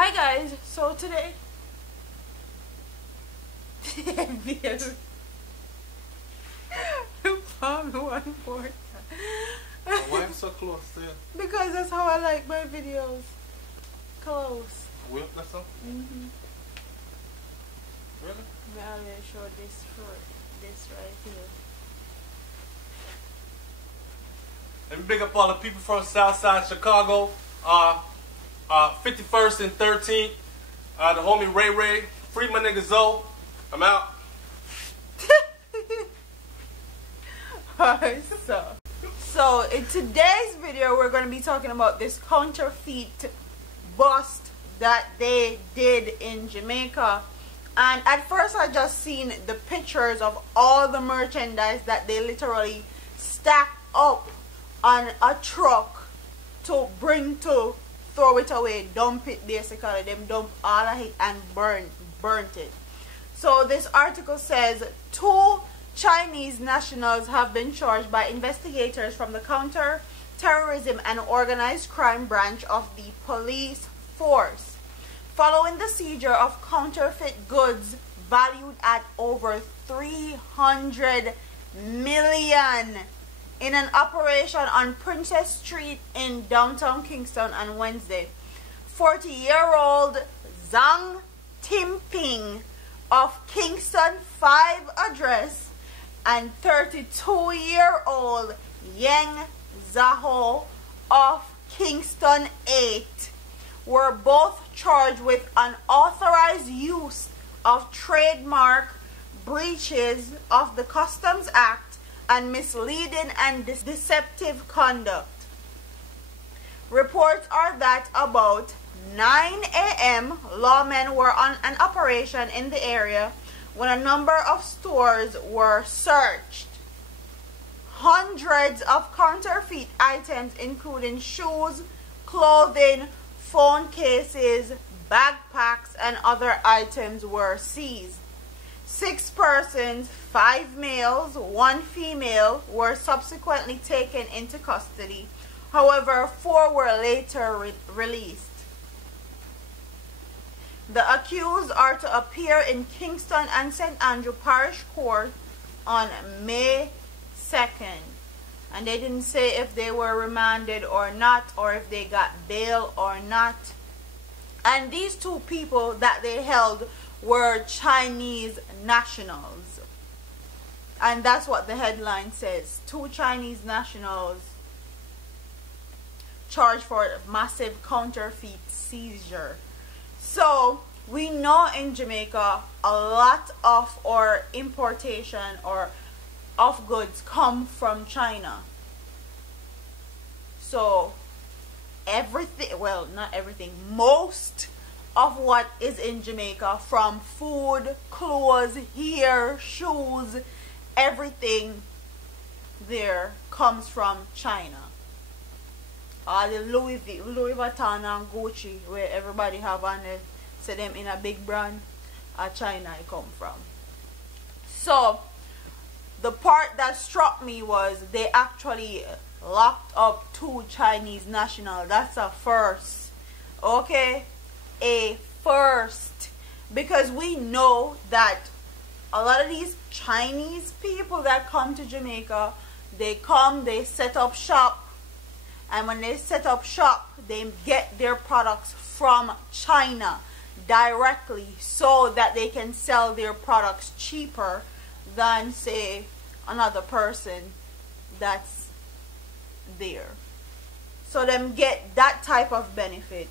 Hi guys, so today found one more. Why am so close to you? Because that's how I like my videos. Close. Whip or something? Really? I will show this right here. Let me big up all the people from Southside Chicago. 51st and 13th. The homie Ray Ray. Free my nigga Zoe. I'm out. Alright, so in today's video we're going to be talking about this counterfeit bust that they did in Jamaica. And at first I just seen the pictures of all the merchandise that they literally stacked up on a truck to bring to throw it away, dump it basically. Them dump all of it and burnt it. So this article says 2 Chinese nationals have been charged by investigators from the Counter-Terrorism and Organized Crime branch of the police force, following the seizure of counterfeit goods valued at over 300 million in an operation on Princess Street in downtown Kingston on Wednesday. 40-year-old Zhang Timping of Kingston 5 address and 32-year-old Yang Zaho of Kingston 8 were both charged with unauthorized use of trademark, breaches of the Customs Act, and misleading and deceptive conduct. Reports are that about 9 a.m. lawmen were on an operation in the area when a number of stores were searched. Hundreds of counterfeit items including shoes, clothing, phone cases, backpacks, and other items were seized. 6 persons, 5 males, 1 female, were subsequently taken into custody. However, 4 were later released. The accused are to appear in Kingston and St. Andrew Parish Court on May 2nd. And they didn't say if they were remanded or not, or if they got bail or not. And these 2 people that they held were Chinese nationals. And that's what the headline says. 2 Chinese nationals charged for massive counterfeit seizure. So we know in Jamaica a lot of our importation or of goods come from China. So everything, well, not everything, most of what is in Jamaica, from food, clothes, hair, shoes, everything there comes from China. The Louis Vuitton and Gucci, where everybody have on it, say them in a big brand, China it come from. So the part that struck me was they actually locked up 2 Chinese nationals. That's a first, okay? A first, because we know that a lot of these Chinese people that come to Jamaica, they come, they set up shop, and when they set up shop, they get their products from China directly so that they can sell their products cheaper than, say, another person that's there. So them get that type of benefit.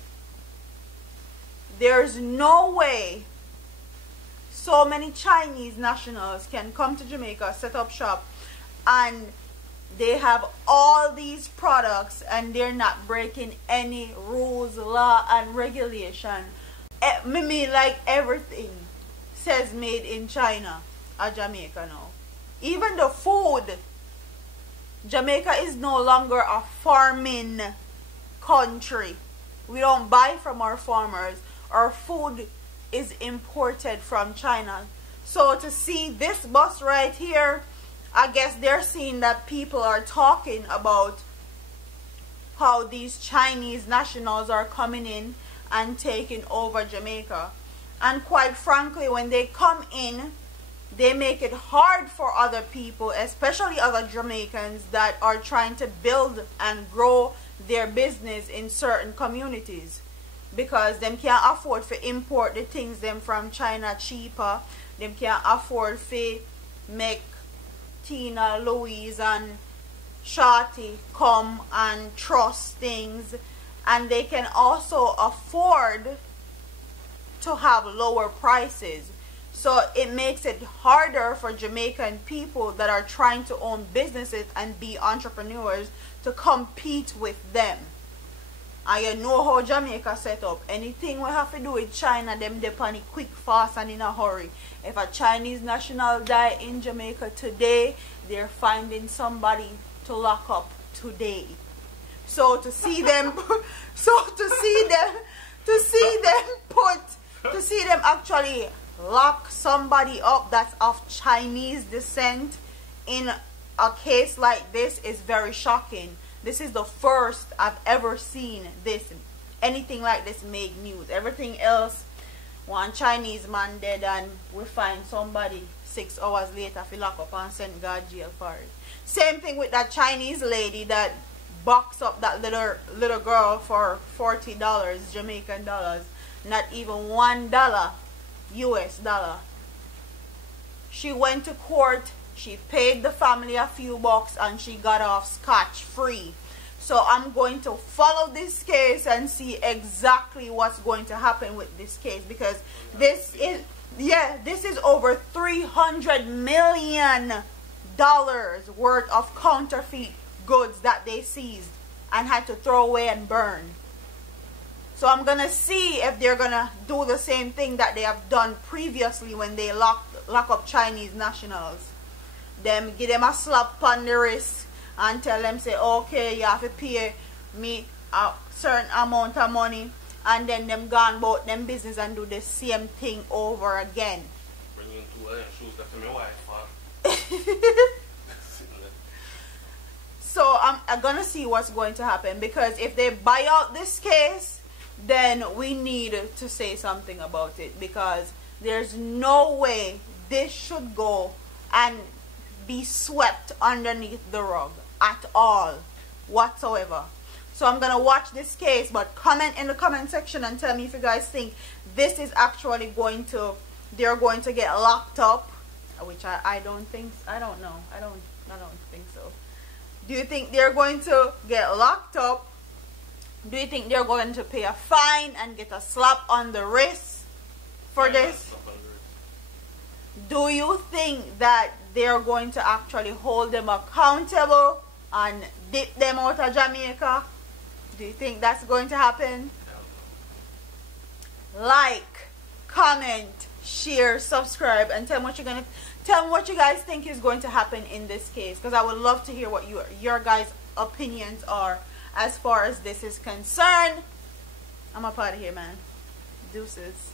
There's no way so many Chinese nationals can come to Jamaica, set up shop, and they have all these products and they're not breaking any rules, law, and regulation. Me mean like everything says made in China or Jamaica now. Even the food. Jamaica is no longer a farming country. We don't buy from our farmers. Our food is imported from China. So to see this bus right here, I guess they're seeing that people are talking about how these Chinese nationals are coming in and taking over Jamaica. And quite frankly, when they come in, they make it hard for other people, especially other Jamaicans that are trying to build and grow their business in certain communities, because them can't afford to import the things them from China cheaper. Them can't afford to make Tina, Louise and Shorty come and trust things, and they can also afford to have lower prices. So it makes it harder for Jamaican people that are trying to own businesses and be entrepreneurs to compete with them. And you know how Jamaica set up. Anything we have to do with China, them depend it quick, fast and in a hurry. If a Chinese national die in Jamaica today, they're finding somebody to lock up today. So to see them actually lock somebody up that's of Chinese descent in a case like this is very shocking. This is the first I've ever seen anything like this make news. Everything else, one Chinese man dead and we find somebody 6 hours later if you lock up and send God jail for it. Same thing with that Chinese lady that boxed up that little girl for $40 Jamaican dollars, not even $1 US dollar. She went to court, she paid the family a few bucks and she got off scotch free. So I'm going to follow this case and see exactly what's going to happen with this case, because this is over $300 million worth of counterfeit goods that they seized and had to throw away and burn. So I'm gonna see if they're gonna do the same thing that they have done previously when they lock up Chinese nationals. Them give them a slap on the wrist and tell them, say, okay, you have to pay me a certain amount of money, and then them gone about them business and do the same thing over again. Bring you into shoes that for my wife. So I'm gonna see what's going to happen, because if they buy out this case, then we need to say something about it, because there's no way this should go and be swept underneath the rug at all whatsoever. So I'm gonna watch this case, but comment in the comment section and tell me if you guys think this is actually they're going to get locked up, which I don't think I don't think so. Do you think they're going to get locked up? Do you think they're going to pay a fine and get a slap on the wrist for this? Do you think that they're going to actually hold them accountable and dip them out of Jamaica? Do you think that's going to happen? Like, comment, share, subscribe, and tell me what you guys think is going to happen in this case, because I would love to hear what your guys' opinions are as far as this is concerned. I'm up out of here, man. Deuces.